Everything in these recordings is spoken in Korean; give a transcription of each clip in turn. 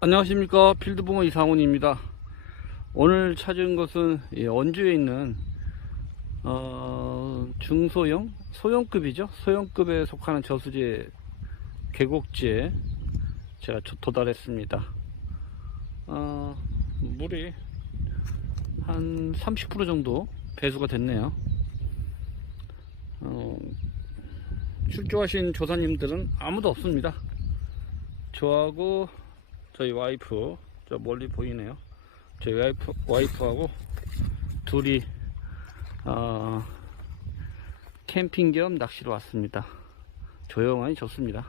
안녕하십니까. 필드붕어 이상훈입니다. 오늘 찾은 것은 예, 원주에 있는 어, 중소형 소형급이죠? 소형급에 속하는 저수지 계곡지에 제가 조- 도달했습니다. 어, 물이 한 30% 정도 배수가 됐네요. 어, 출조하신 조사님들은 아무도 없습니다. 저하고 저희 와이프 저 멀리 보이네요. 저희 와이프, 와이프하고 둘이 어, 캠핑 겸 낚시로 왔습니다. 조용하니 좋습니다.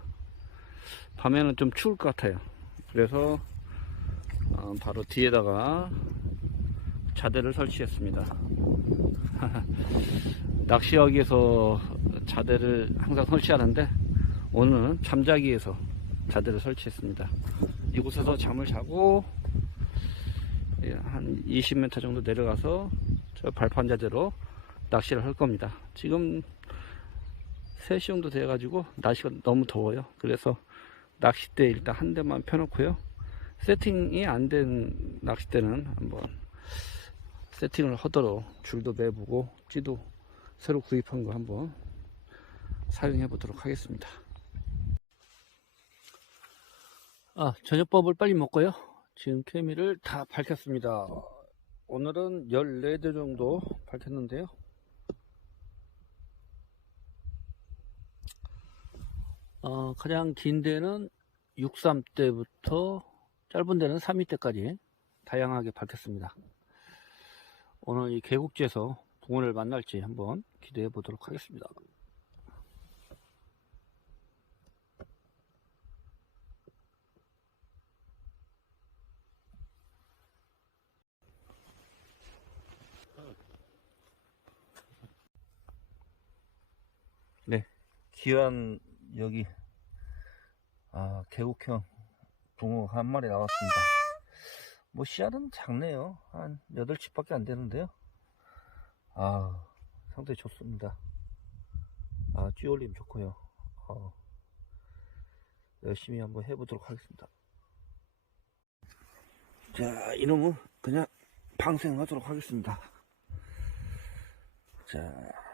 밤에는 좀 추울 것 같아요. 그래서 어, 바로 뒤에다가 자대를 설치했습니다. 낚시하기에서 자대를 항상 설치하는데 오늘은 잠자기에서 자대를 설치했습니다 이곳에서 잠을 자고 예, 한 20m 정도 내려가서 저 발판 자대로 낚시를 할 겁니다. 지금 3시 정도 돼가지고 날씨가 너무 더워요. 그래서 낚싯대 일단 한 대만 펴놓고요. 세팅이 안 된 낚싯대는 한번 세팅을 하도록 줄도 매보고 찌도 새로 구입한 거 한번 사용해 보도록 하겠습니다. 아, 저녁밥을 빨리 먹고요. 지금 케미를 다 밝혔습니다. 오늘은 14대 정도 밝혔는데요. 어, 가장 긴 데는 63대부터 짧은 데는 32대까지 다양하게 밝혔습니다. 오늘 이 계곡지에서 붕어를 만날지 한번 기대해 보도록 하겠습니다. 네, 귀한 여기 아 계곡형 붕어 한 마리 나왔습니다. 뭐 씨알은 작네요. 한 8칩 밖에 안 되는데요. 아 상당히 좋습니다. 아 쥐올림 좋고요. 어, 열심히 한번 해보도록 하겠습니다. 자 이놈은 그냥 방생하도록 하겠습니다. 자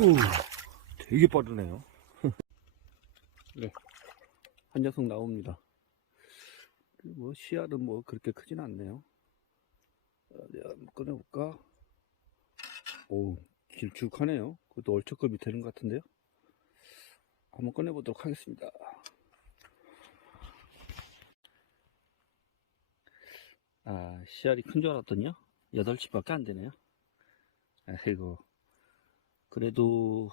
오, 되게 빠르네요. 네, 한 녀석 나옵니다. 뭐 씨알은 뭐 그렇게 크진 않네요. 한번 꺼내볼까? 오, 길쭉하네요. 그것도 얼척급이 되는 것 같은데요. 한번 꺼내보도록 하겠습니다. 아, 씨알이 큰 줄 알았더니요. 8치밖에 안 되네요. 아이고. 그래도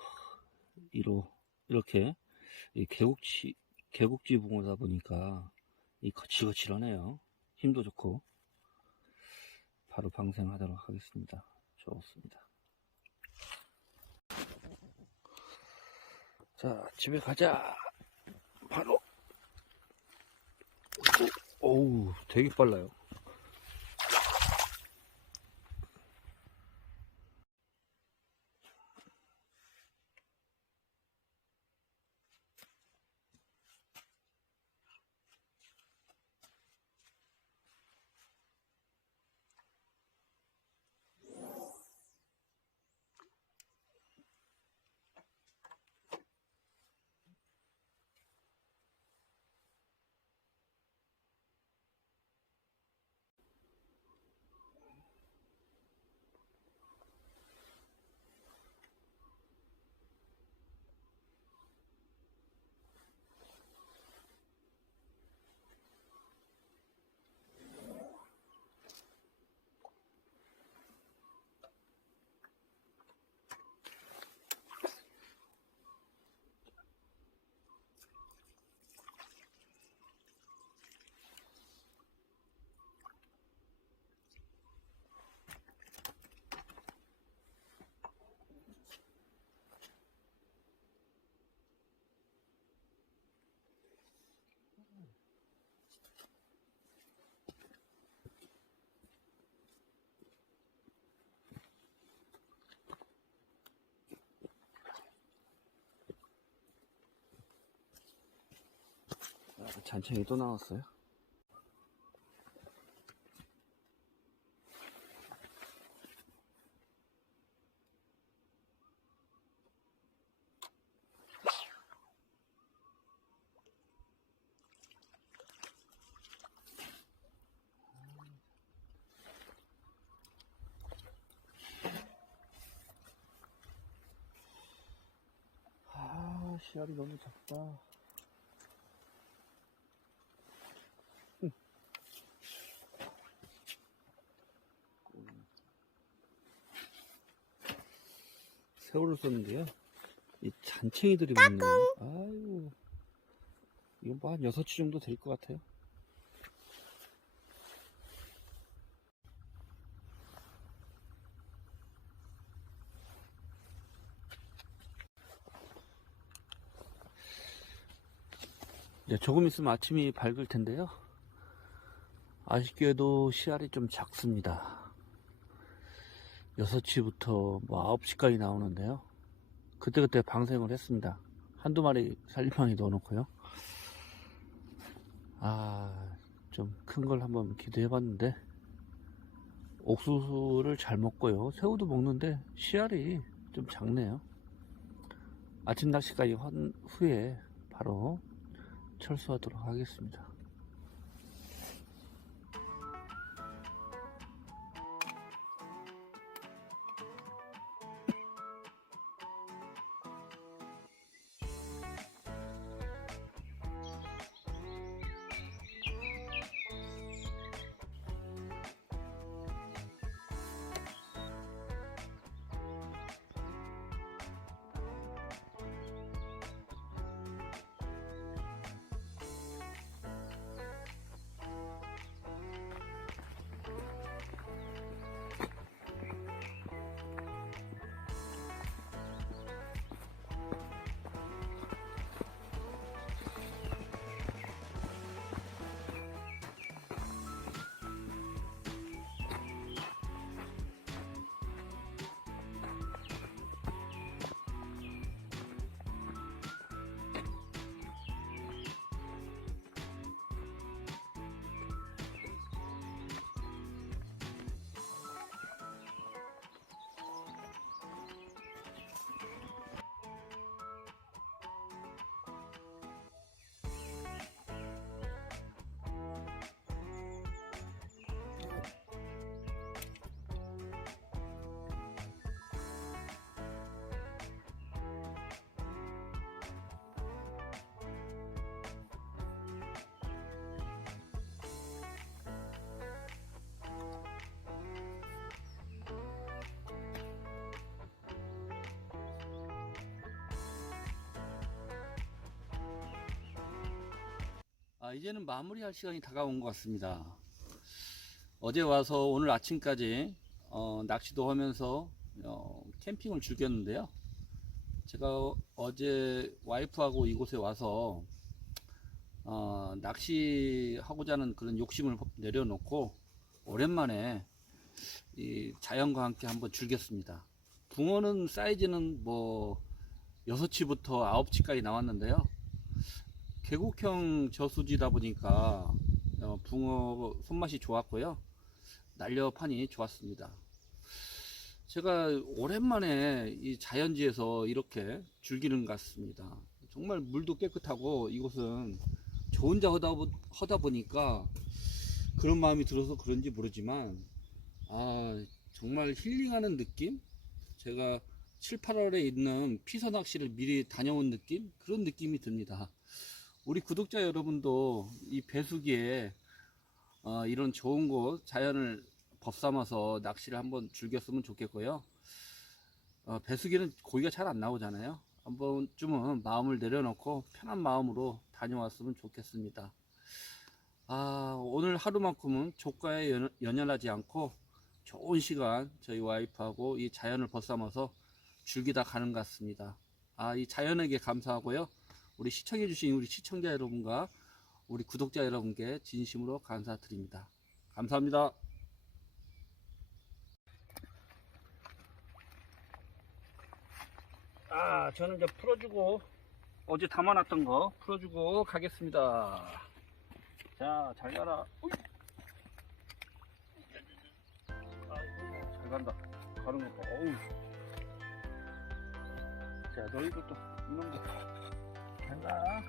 이로 이렇게 이 계곡지 계곡지 붕어다 보니까 이 거칠거칠하네요. 힘도 좋고 바로 방생하도록 하겠습니다. 좋습니다. 자 집에 가자. 바로 오우 되게 빨라요. 잔챙이 또 나왔어요. 아, 씨알이 너무 작다. 새우를 썼는데요. 이 잔챙이들이 많네요. 아이고. 이건 뭐한 6치 정도 될 것 같아요. 이제 조금 있으면 아침이 밝을 텐데요. 아쉽게도 씨알이 좀 작습니다. 6시부터 뭐 9시까지 나오는데요. 그때그때 방생을 했습니다. 한두 마리 살림망에 넣어놓고요. 아, 좀 큰 걸 한번 기대해 봤는데, 옥수수를 잘 먹고요. 새우도 먹는데, 씨알이 좀 작네요. 아침 낚시까지 한 후에 바로 철수하도록 하겠습니다. 아, 이제는 마무리할 시간이 다가온 것 같습니다. 어제 와서 오늘 아침까지 어, 낚시도 하면서 어, 캠핑을 즐겼는데요. 제가 어제 와이프하고 이곳에 와서 어, 낚시하고자 하는 그런 욕심을 내려놓고 오랜만에 이 자연과 함께 한번 즐겼습니다. 붕어는 사이즈는 뭐 6치부터 9치까지 나왔는데요. 계곡형 저수지다 보니까 어, 붕어 손맛이 좋았고요. 날려판이 좋았습니다. 제가 오랜만에 이 자연지에서 이렇게 즐기는 것 같습니다. 정말 물도 깨끗하고 이곳은 저 혼자 하다, 보- 하다 보니까 그런 마음이 들어서 그런지 모르지만 아 정말 힐링하는 느낌? 제가 7, 8월에 있는 피서 낚시를 미리 다녀온 느낌? 그런 느낌이 듭니다. 우리 구독자 여러분도 이 배수기에 어, 이런 좋은 곳 자연을 법삼아서 낚시를 한번 즐겼으면 좋겠고요. 어, 배수기는 고기가 잘 안 나오잖아요. 한 번쯤은 마음을 내려놓고 편한 마음으로 다녀왔으면 좋겠습니다. 아, 오늘 하루만큼은 조과에 연, 연연하지 않고 좋은 시간 저희 와이프하고 이 자연을 벗삼아서 즐기다 가는 것 같습니다. 아, 이 자연에게 감사하고요. 우리 시청해주신 우리 시청자 여러분과 우리 구독자 여러분께 진심으로 감사드립니다. 감사합니다. 아, 저는 이제 풀어주고 어제 담아놨던 거 풀어주고 가겠습니다. 자, 잘 가라. 아이고, 잘 간다. 가는 거 봐. 자, 너희도 또, 이놈들. 看这啊。